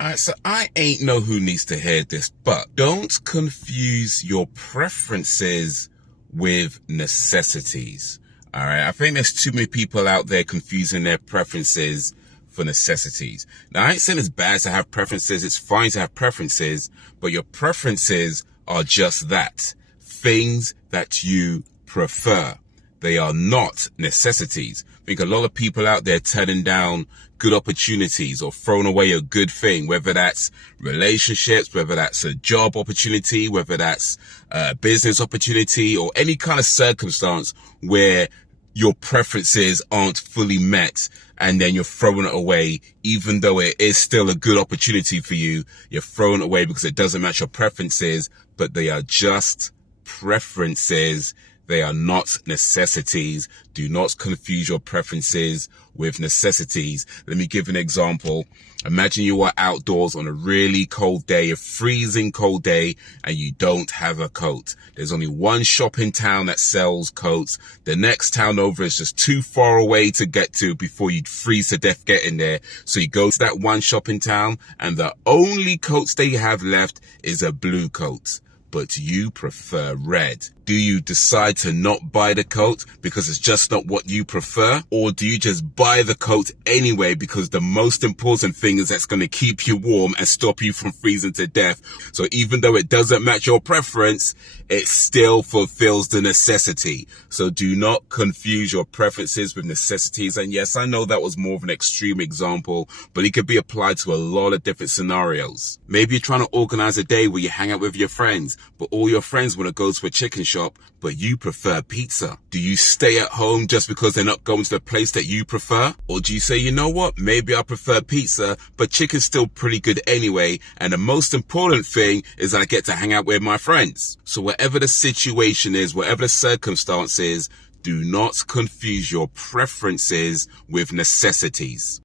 Alright, so I ain't know who needs to hear this, but don't confuse your preferences with necessities. Alright, I think there's too many people out there confusing their preferences for necessities. Now, I ain't saying it's bad to have preferences. It's fine to have preferences, but your preferences are just that. Things that you prefer. They are not necessities. I think a lot of people out there turning down good opportunities or throwing away a good thing, whether that's relationships, whether that's a job opportunity, whether that's a business opportunity, or any kind of circumstance where your preferences aren't fully met, and then you're throwing it away, even though it is still a good opportunity for you. You're throwing it away because it doesn't match your preferences, but they are just preferences. They are not necessities. Do not confuse your preferences with necessities. Let me give an example. Imagine you are outdoors on a really cold day, a freezing cold day, and you don't have a coat. There's only one shop in town that sells coats. The next town over is just too far away to get to before you'd freeze to death getting there. So you go to that one shop in town, and the only coats they have left is a blue coat. But you prefer red. Do you decide to not buy the coat because it's just not what you prefer? Or do you just buy the coat anyway because the most important thing is that's going to keep you warm and stop you from freezing to death? So even though it doesn't match your preference, it still fulfills the necessity. So do not confuse your preferences with necessities. And yes, I know that was more of an extreme example, but it could be applied to a lot of different scenarios. Maybe you're trying to organize a day where you hang out with your friends, but all your friends want to go to a chicken shop, but you prefer pizza. Do you stay at home just because they're not going to the place that you prefer? Or do you say, you know what, maybe I prefer pizza, but chicken's still pretty good anyway, and the most important thing is I get to hang out with my friends? So whatever the situation is, whatever the circumstance is, do not confuse your preferences with necessities.